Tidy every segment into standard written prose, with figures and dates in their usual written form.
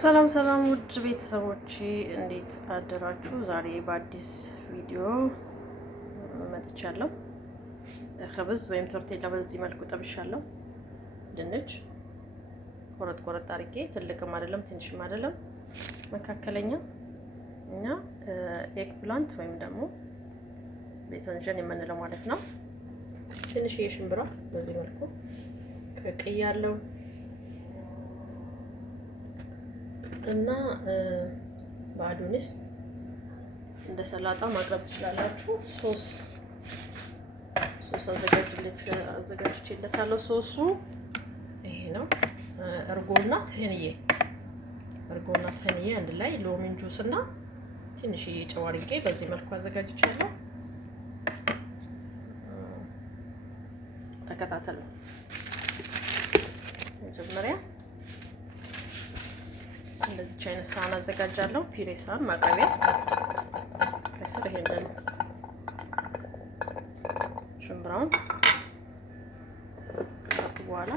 ሰላም ሰላም ውድ ቤተሰቦቼ እንዴት አደራችሁ? ዛሬ በአዲስ ቪዲዮ መጥቻለሁ። ከብዝ ወይም ቶርቴላ በዚህ መልኩ ጠብሻለሁ። ድንች ቆረጥ ቆረጥ አድርጌ ትልቅም አይደለም ትንሽም አይደለም መካከለኛ እና ኤግ ፕላንት ወይም ደግሞ ቤቶንጀን የምንለው ማለት ነው። ትንሽ የሽምብራ በዚህ መልኩ ቀቅያለሁ እና በአዶኒስ እንደ ሰላጣ ማቅረብ ትችላላችሁ። ሶስ አዘጋጅቼለታለሁ። ሶሱ ይሄ ነው። እርጎና ትህንዬ አንድ ላይ ሎሚን ጁስ እና ትንሽዬ ጨው አድርጌ በዚህ መልኩ አዘጋጅቻለሁ። ተከታተሉ። መጀመሪያ እንደዚህ አይነት ሳህን አዘጋጃለሁ። ፒሬ ሳህን ማቅረቢያ ከስር ይሄንን ሽምብራውን ካቱ በኋላ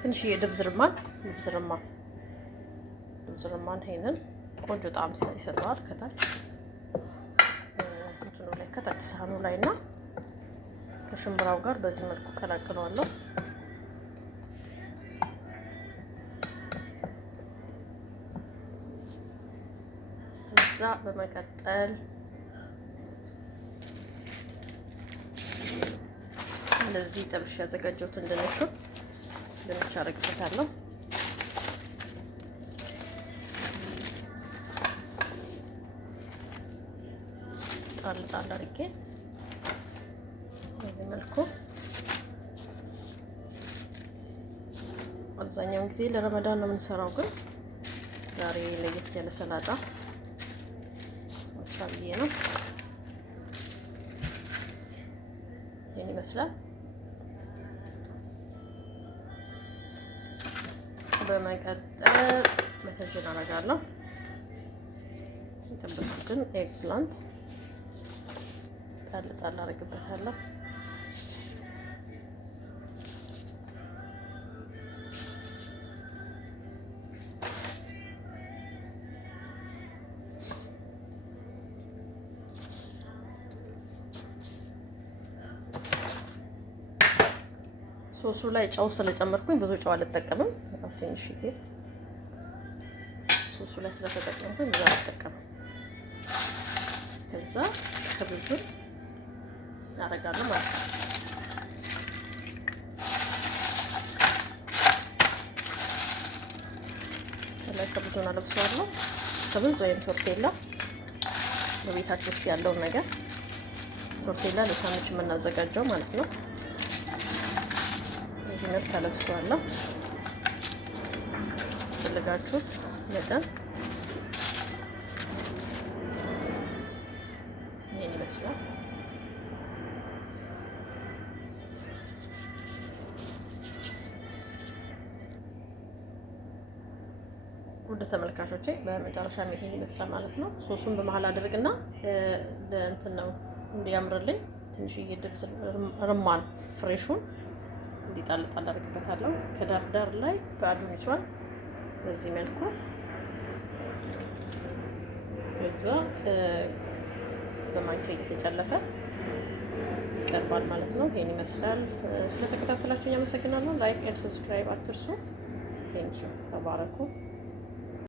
ትንሽዬ ድብዝ ርማን ይሄንን ቆንጆ ጣዕም ይሰጠዋል። ከታች ሳህኑ ላይ እና ከሽምብራው ጋር በዚህ መልኩ ቀላቅለዋለሁ። ከዛ በመቀጠል እንደዚህ ጠብሼ ያዘጋጀሁትን ድንች አረግበታለሁ። ጣል አድርጌ በዚህ መልኩ አብዛኛውን ጊዜ ለረመዳን ነው የምንሰራው፣ ግን ዛሬ ለየት ያለ ሰላጣ መስራብዬ ነው። ይሄን ይመስላል። በመቀጠል መተንጀን አደርጋለሁ። የጠበስኩትን ኤግ ፕላንት ጣል አደርግበታለሁ። ሶሱ ላይ ጨው ስለጨመርኩኝ ብዙ ጨው አልጠቀምም። ትንሽዬ ሶሱ ላይ ስለተጠቀምኩኝ ብዙ አልጠቀምም። ከዛ ከብዙ እናደርጋለን ማለት ነው። ከላይ ከብዙን አለብሰዋለሁ። ከብዙ ወይም ቶርቴላ በቤታችን ውስጥ ያለውን ነገር ቶርቴላ ለሳንዱች የምናዘጋጀው ማለት ነው። እዚህ መልክ አለብሰዋለሁ። ፈልጋችሁት መጠን ይሄን ይመስላል። ወደ ተመልካቾቼ በመጨረሻ ይሄን ይመስላል ማለት ነው። ሶሱን በመሃል አድርግና ለእንትን ነው እንዲያምርልኝ ትንሽዬ ድብዝ ርማን ፍሬሹን እንዲጣል አድርግበታለሁ። ከዳር ላይ በአዶኒስ በዚህ መልኩ ከዛ በማንኪያ እየተጨለፈ ይቀርባል ማለት ነው። ይሄን ይመስላል። ስለተከታተላችሁ አመሰግናለሁ። ላይክ ኤንድ ሰብስክራይብ አትርሱ። ቴንኪው። ተባረኩ።